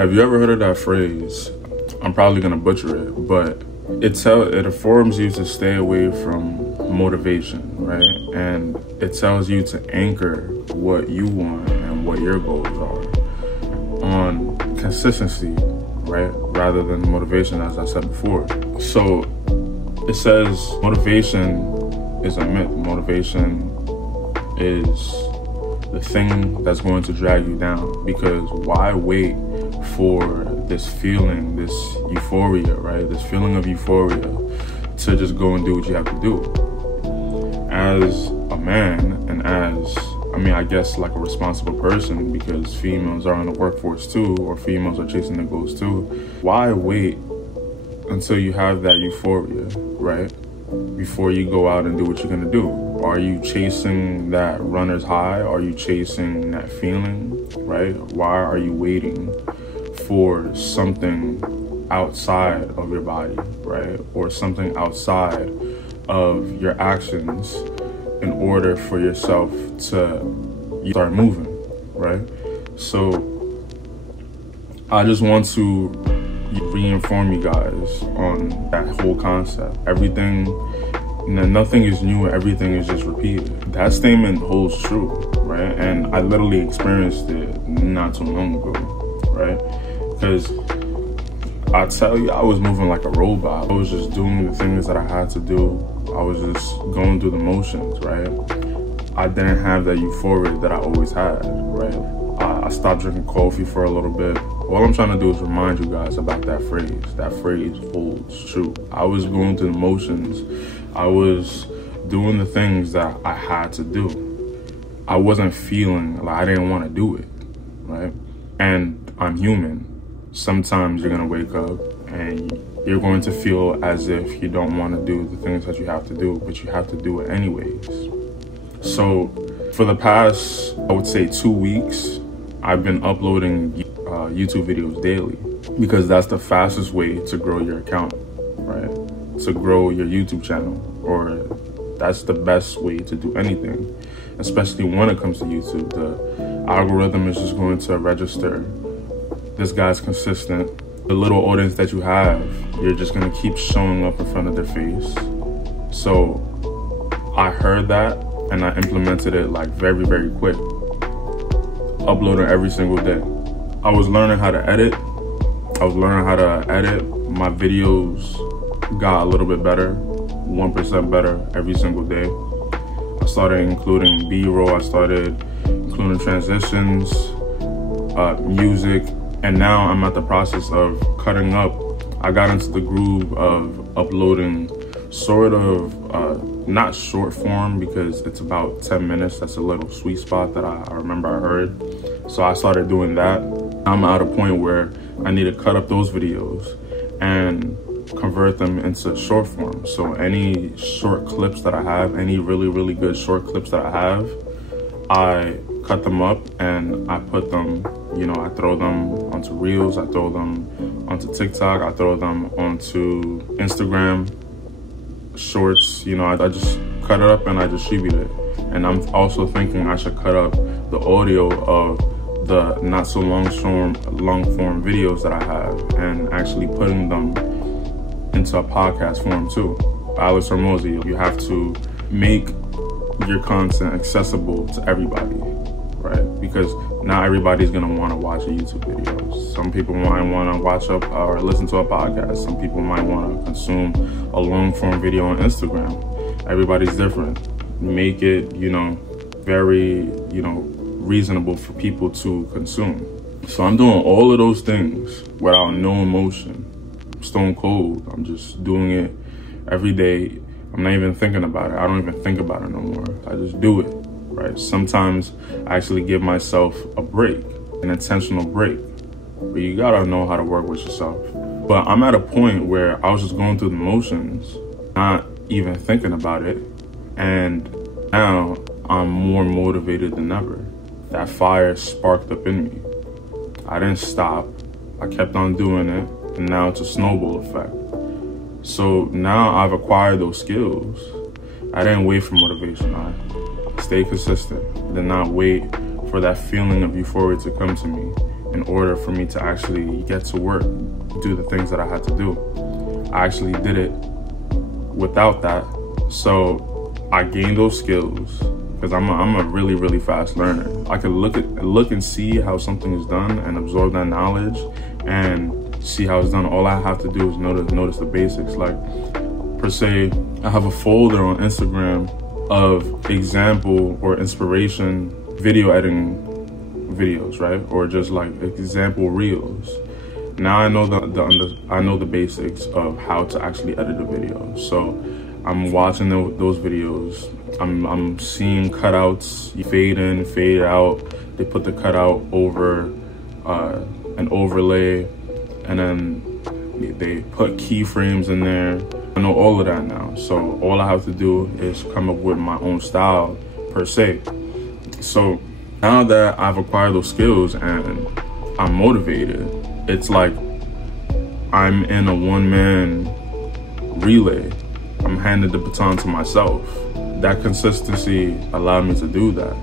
Have you ever heard of that phrase? I'm probably gonna butcher it, but it informs you to stay away from motivation, right? And it tells you to anchor what you want and what your goals are on consistency, right? Rather than motivation, as I said before. So it says motivation is a myth. Motivation is the thing that's going to drag you down, because why wait for this feeling, this euphoria, right? This feeling of euphoria to just go and do what you have to do. As a man, and as, I guess like a responsible person, because females are in the workforce too, or females are chasing their goals too, why wait until you have that euphoria, right? Before you go out and do what you're gonna do? Are you chasing that runner's high? Are you chasing that feeling, right? Why are you waiting for something outside of your body, right? Or something outside of your actions in order for yourself to start moving, right? So I just want to re-inform you guys on that whole concept. Nothing is new, everything is just repeated. That statement holds true, right? And I literally experienced it not too long ago, right? Because I tell you, I was moving like a robot. I was just doing the things that I had to do. I was just going through the motions, right? I didn't have that euphoria that I always had, right? I stopped drinking coffee for a little bit. All I'm trying to do is remind you guys about that phrase. That phrase holds true. I was going through the motions. I was doing the things that I had to do. I wasn't feeling like I didn't want to do it, right? And I'm human. Sometimes you're gonna wake up and you're going to feel as if you don't want to do the things that you have to do, but you have to do it anyways. So for the past, I would say 2 weeks, I've been uploading YouTube videos daily, because that's the fastest way to grow your account, right? To grow your YouTube channel, or that's the best way to do anything, especially when it comes to YouTube. The algorithm is just going to register, this guy's consistent. The little audience that you have, you're just gonna keep showing up in front of their face. So I heard that and I implemented it like very, very quick. Uploading every single day. I was learning how to edit. My videos got a little bit better, 1% better every single day. I started including B-roll, I started including transitions, music, and now I'm at the process of cutting up. I got into the groove of uploading sort of, not short form, because it's about 10 minutes. That's a little sweet spot that I remember I heard. So I started doing that. I'm at a point where I need to cut up those videos and convert them into short form. So any short clips that I have, any really, really good short clips that I have, I cut them up and I put them, I throw them onto Reels, I throw them onto TikTok, I throw them onto Instagram Shorts. I just cut it up and I distribute it. And I'm also thinking I should cut up the audio of the not so long form videos that I have and actually putting them into a podcast form too. Alex Hormozy, you have to make your content accessible to everybody, right? Because not everybody's gonna want to watch a YouTube video. Some people might want to watch or listen to a podcast. Some people might want to consume a long form video on Instagram. Everybody's different. Make it, very, reasonable for people to consume. So I'm doing all of those things without no emotion. I'm stone cold. I'm just doing it every day. I'm not even thinking about it. I don't even think about it no more. I just do it, right? Sometimes I actually give myself a break, an intentional break. But you gotta know how to work with yourself. But I'm at a point where I was just going through the motions, not even thinking about it. And now I'm more motivated than ever. That fire sparked up in me. I didn't stop. I kept on doing it. And now it's a snowball effect. So now I've acquired those skills. I didn't wait for motivation. I stayed consistent. Did not wait for that feeling of euphoria to come to me. in order for me to actually get to work, do the things that I had to do. I actually did it without that. So I gained those skills because I'm a really, really fast learner. I could look and see how something is done and absorb that knowledge and see how it's done. All I have to do is notice the basics. Like, per se, I have a folder on Instagram of example or inspiration video editing videos, right? Or just like example reels. Now I know the basics of how to actually edit a video. So I'm watching those videos. I'm seeing cutouts, you fade in, fade out. They put the cutout over an overlay, and then they put keyframes in there. I know all of that now. So all I have to do is come up with my own style, per se. So now that I've acquired those skills and I'm motivated, it's like I'm in a one-man relay. I'm handing the baton to myself. That consistency allowed me to do that.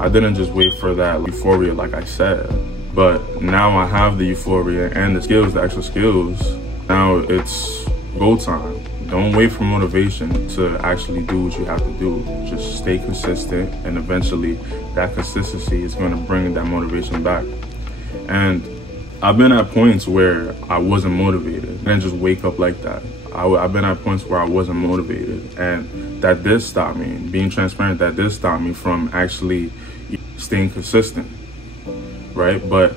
I didn't just wait for that euphoria, like I said, but now I have the euphoria and the skills, the extra skills. Now it's go time. Don't wait for motivation to actually do what you have to do. Just stay consistent, and eventually that consistency is going to bring that motivation back. And I've been at points where I wasn't motivated. I didn't just wake up like that. I've been at points where I wasn't motivated, and that did stop me. Being transparent, that did stop me from actually staying consistent, right? But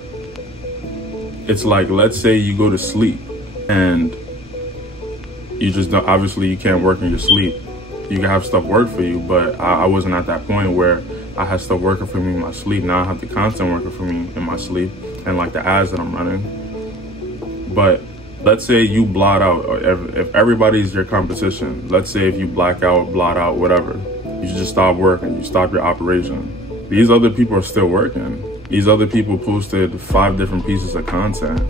it's like, let's say you go to sleep and you just don't, obviously you can't work in your sleep. You can have stuff work for you, but I wasn't at that point where I had stuff working for me in my sleep. Now I have the content working for me in my sleep, and like the ads that I'm running. But let's say you blot out, or if everybody's your competition, let's say if you black out, blot out, whatever, you just stop working, you stop your operation. These other people are still working. These other people posted 5 different pieces of content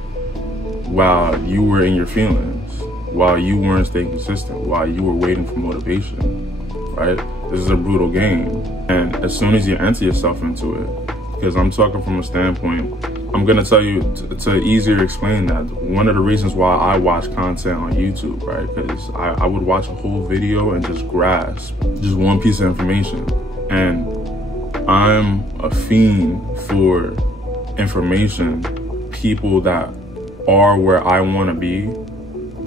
while you were in your feelings, while you weren't staying consistent, while you were waiting for motivation, right? This is a brutal game. And as soon as you enter yourself into it, because I'm talking from a standpoint, I'm gonna tell you to easier explain that. One of the reasons why I watch content on YouTube, right? Because I would watch a whole video and just grasp just one piece of information. And I'm a fiend for information. People that are where I wanna be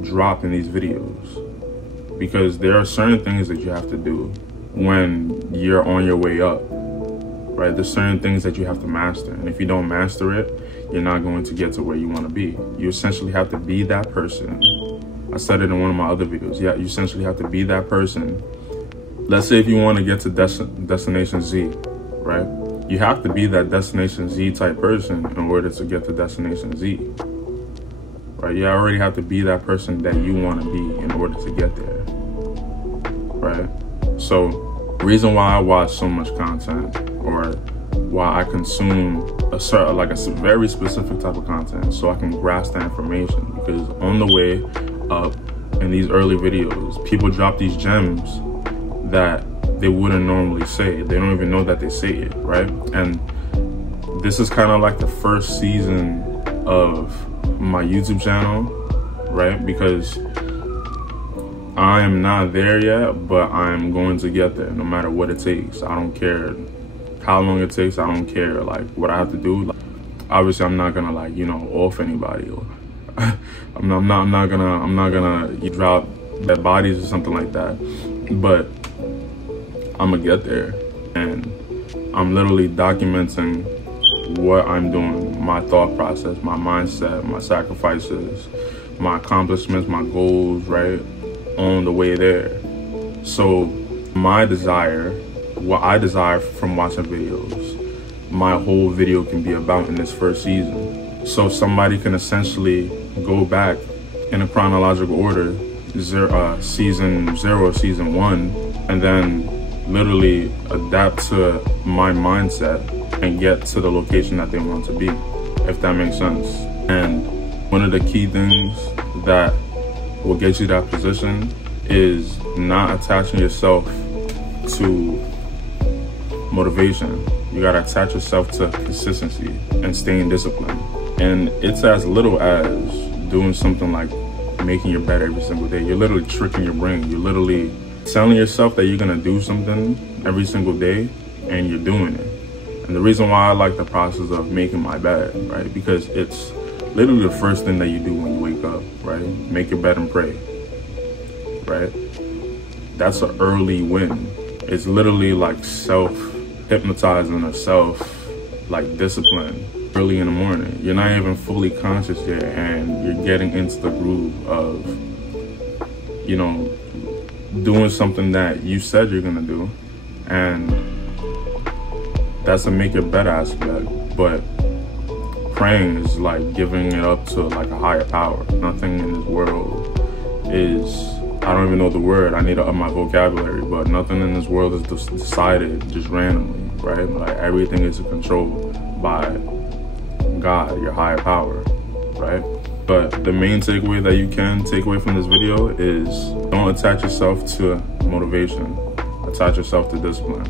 drop in these videos. Because there are certain things that you have to do when you're on your way up. Right? There's certain things that you have to master. And if you don't master it, you're not going to get to where you want to be. You essentially have to be that person. I said it in one of my other videos. Yeah, you essentially have to be that person. Let's say if you want to get to Destination Z, right? You have to be that Destination Z type person in order to get to Destination Z. Right? You already have to be that person that you want to be in order to get there. Right? So, the reason why I watch so much content, or why I consume a very specific type of content, so I can grasp that information, because on the way up in these early videos, people drop these gems that they wouldn't normally say. They don't even know that they say it, right? And this is kind of like the first season of my YouTube channel, right? Because I am not there yet, but I'm going to get there no matter what it takes. I don't care how long it takes. I don't care like what I have to do. Like, obviously I'm not gonna like, off anybody, or I'm not gonna drop dead bodies or something like that. But I'm gonna get there, and I'm literally documenting what I'm doing, my thought process, my mindset, my sacrifices, my accomplishments, my goals, right? On the way there. So my desire, what I desire from watching videos, my whole video can be about in this first season. So somebody can essentially go back in a chronological order, season 0, season 1, and then literally adapt to my mindset and get to the location that they want to be, if that makes sense. And one of the key things that will get you that position is not attaching yourself to motivation. You gotta attach yourself to consistency and staying disciplined. And it's as little as doing something like making your bed every single day. You're literally tricking your brain. You're literally telling yourself that you're gonna do something every single day, and you're doing it. And the reason why I like the process of making my bed, right? Because it's literally the first thing that you do when you wake up, right? Make your bed and pray, right? That's an early win. It's literally like self-hypnotizing or self-discipline early in the morning. You're not even fully conscious yet, and you're getting into the groove of, you know, doing something that you said you're gonna do. And that's a make it better aspect. But praying is like giving it up to like a higher power. Nothing in this world is, I don't even know the word, I need to up my vocabulary, but nothing in this world is decided just randomly, right? Like everything is controlled by God, your higher power, right? But the main takeaway that you can take away from this video is don't attach yourself to motivation, attach yourself to discipline.